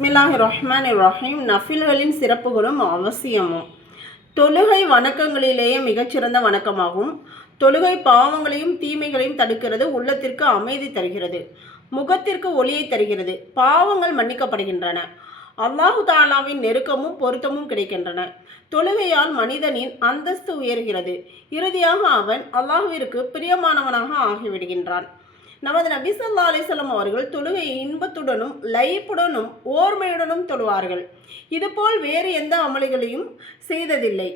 பிஸ்மில்லாஹிர்ரஹ்மானிர்ரஹீம். நஃபில்களின் சிறப்புகளும் அவசியமும். தொழுகை வணக்கங்களிலேயே மிகச்சிறந்த வணக்கமாகும். தொழுகை பாவங்களையும் தீமைகளையும் தடுக்கிறது, உள்ளத்திற்கு அமைதி தருகிறது, முகத்திற்கு ஒளியை தருகிறது, பாவங்கள் மன்னிக்கப்படுகின்றன, அல்லாஹு தாலாவின் நெருக்கமும் பொருத்தமும் கிடைக்கின்றன. தொழுகையால் மனிதனின் அந்தஸ்து உயர்கிறது, இறுதியாக அவன் அல்லாஹுவிற்கு பிரியமானவனாக ஆகிவிடுகின்றான். நமது நபி ஸல்லல்லாஹு அலைஹி வஸல்லம் அவர்கள் தொழுகையை இன்பத்துடனும் லயிப்புடனும் ஓர்மையுடனும் தொழுவார்கள். இதுபோல் வேறு எந்த அமல்களையும் செய்ததில்லை.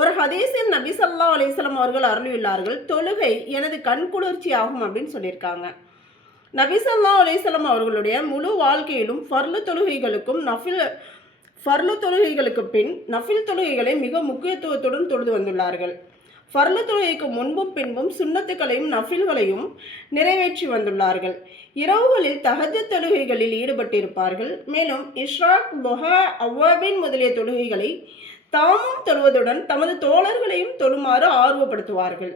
ஒரு ஹதீஸில் நபி ஸல்லல்லாஹு அலைஹி வஸல்லம் அவர்கள் அருளியுள்ளார்கள், தொழுகை எனது கண்குளிர்ச்சி ஆகும் அப்படின்னு சொல்லியிருக்காங்க. நபி ஸல்லல்லாஹு அலைஹி வஸல்லம் அவர்களுடைய முழு வாழ்க்கையிலும் ஃபர்லு தொழுகைகளுக்கு பின் நஃபில் தொழுகைகளை மிக முக்கியத்துவத்துடன் தொழுது வந்துள்ளார்கள். ஃபர்லு தொழுகைக்கு முன்பும் பின்பும் சுன்னத்துக்களையும் நஃபில்களையும் நிறைவேற்றி வந்துள்ளார்கள். இரவுகளில் தஹஜ்ஜத் தொழுகைகளில் ஈடுபட்டிருப்பார்கள். மேலும் இஷ்ராக், துஹா, அவ்வாபின் முதலிய தொழுகைகளை தாமும் தொழுவதுடன் தமது தோழர்களையும் தொழுமாறு ஆர்வப்படுத்துவார்கள்.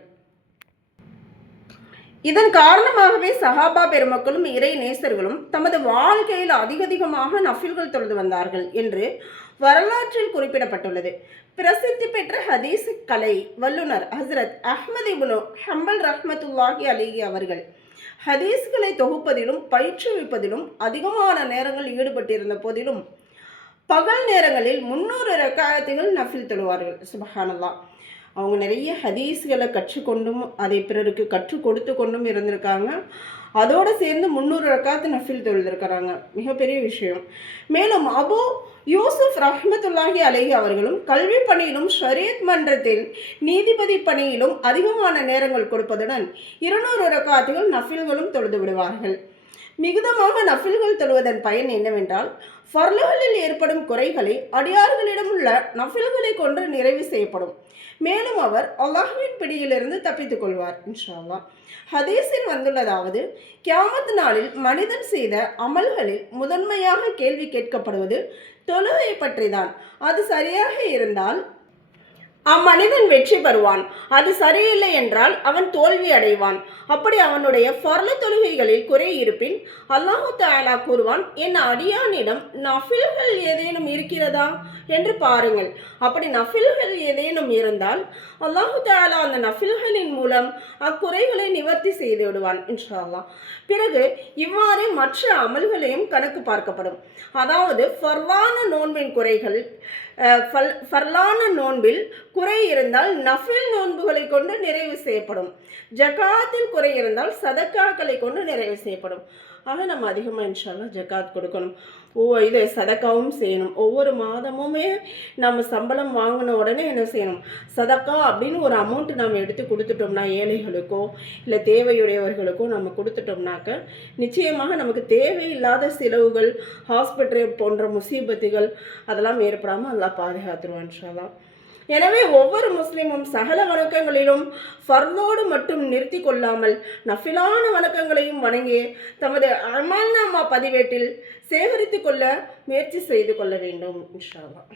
இதன் காரணமாகவே சஹாபா பெருமக்களும் இறை நேசர்களும் தமது வாழ்க்கையில் அதிகமாக நஃபில்கள் தொழுது வந்தார்கள் என்று வரலாற்றில் குறிப்பிடப்பட்டுள்ளது. பிரசித்தி பெற்ற ஹதீஸ் கலை வல்லுனர் ஹஸ்ரத் அஹ்மத் இப்னு ஹம்பல் ரஹ்மத்துல்லாஹி அலைஹி அவர்கள் ஹதீஸ்களை தொகுப்பதிலும் பயிற்றுவிப்பதிலும் அதிகமான நேரங்கள் ஈடுபட்டிருந்த போதிலும் பகல் நேரங்களில் 300 ரக்காயத்துகள் நஃபில் தொழுவார்கள். சுப்ஹானல்லாஹ். அவங்க நிறைய ஹதீஸ்களை கற்றுக்கொண்டும் அதை பிறருக்கு கற்றுக் கொடுத்து கொண்டும் இருந்திருக்காங்க. அதோடு சேர்ந்து 300 ரக்காத்து நஃபில் தொழுதிருக்கிறாங்க. மிகப்பெரிய விஷயம். மேலும் அபு யூசுப் ரஹ்மத்துல்லாஹி அலைஹி அவர்களும் கல்வி பணியிலும் ஷரியத் மன்றத்தில் நீதிபதி பணியிலும் அதிகமான நேரங்கள் கொடுப்பதுடன் 200 ரக்காத்துகள் நஃபில்களும் தொழுது விடுவார்கள். மிகுதமாக நஃபில்கள் தொழுவதன் பயன் என்னவென்றால், ஃபர்லுகளில் ஏற்படும் குறைகளை அடியார்களிடம் உள்ள நஃபில்களை கொண்டு நிறைவு செய்யப்படும். மேலும் அவர் அல்லாஹ்வின் பிடியிலிருந்து தப்பித்துக் கொள்வார் இன்ஷா அல்லாஹ். ஹதீஸில் வந்துள்ளதாவது, கியாமத் நாளில் மனிதன் செய்த அமல்களில் முதன்மையாக கேள்வி கேட்கப்படுவது தொழுகை பற்றிதான். அது சரியாக இருந்தால் அம்மனிதன் வெற்றி பெறுவான், அது சரியில்லை என்றால் அவன் தோல்வி அடைவான். அப்படி அவனுடைய ஃபர்லு தொழுகைகளில் குறை இருப்பின் அல்லாஹு தஆலா கூறுவான், என் அடியானிடம் நஃபில்கள் ஏதேனும் இருக்கிறதா என்று பாருங்கள். அப்படி நஃபில்கள் ஏதேனும் இருந்தால் அல்லாஹு தஆலா அந்த நஃபில்களின் மூலம் அக்குறைகளை நிவர்த்தி செய்து விடுவான் இன்ஷா அல்லாஹ். பிறகு இவ்வாறு மற்ற அமல்களையும் கணக்கு பார்க்கப்படும். அதாவது ஃபர்லான நோன்பின் குறைகள், ஃபர்லான நோன்பில் குறை இருந்தால் நஃபில் நோன்புகளை கொண்டு நிறைவு செய்யப்படும். ஜகாத்தில் குறை இருந்தால் சதக்காக்களை கொண்டு நிறைவு செய்யப்படும். ஆக நம்ம அதிகமாக இன்ஷா அல்லாஹ் ஜகாத் கொடுக்கணும். இதை சதக்காவும் செய்யணும். ஒவ்வொரு மாதமுமே நம்ம சம்பளம் வாங்கின உடனே என்ன செய்யணும், சதக்கா அப்படின்னு ஒரு அமௌண்ட் நம்ம எடுத்து கொடுத்துட்டோம்னா ஏழைகளுக்கோ இல்லை தேவையுடையவர்களுக்கோ நம்ம கொடுத்துட்டோம்னாக்க நிச்சயமாக நமக்கு தேவையில்லாத செலவுகள், ஹாஸ்பிட்டல் போன்ற முசீபத்துகள் அதெல்லாம் ஏற்படாமல் அல்லாஹ் பாதுகாத்துருவான் இன்ஷா அல்லாஹ். எனவே ஒவ்வொரு முஸ்லிமும் சகல வணக்கங்களிலும் ஃபர்லோடு மட்டும் நிறுத்தி கொள்ளாமல் நஃபிலான வணக்கங்களையும் வணங்கி தமது அமல்நாமா பதிவேட்டில் சேகரித்து கொள்ள முயற்சி செய்து கொள்ள வேண்டும் இன்ஷா அல்லாஹ்.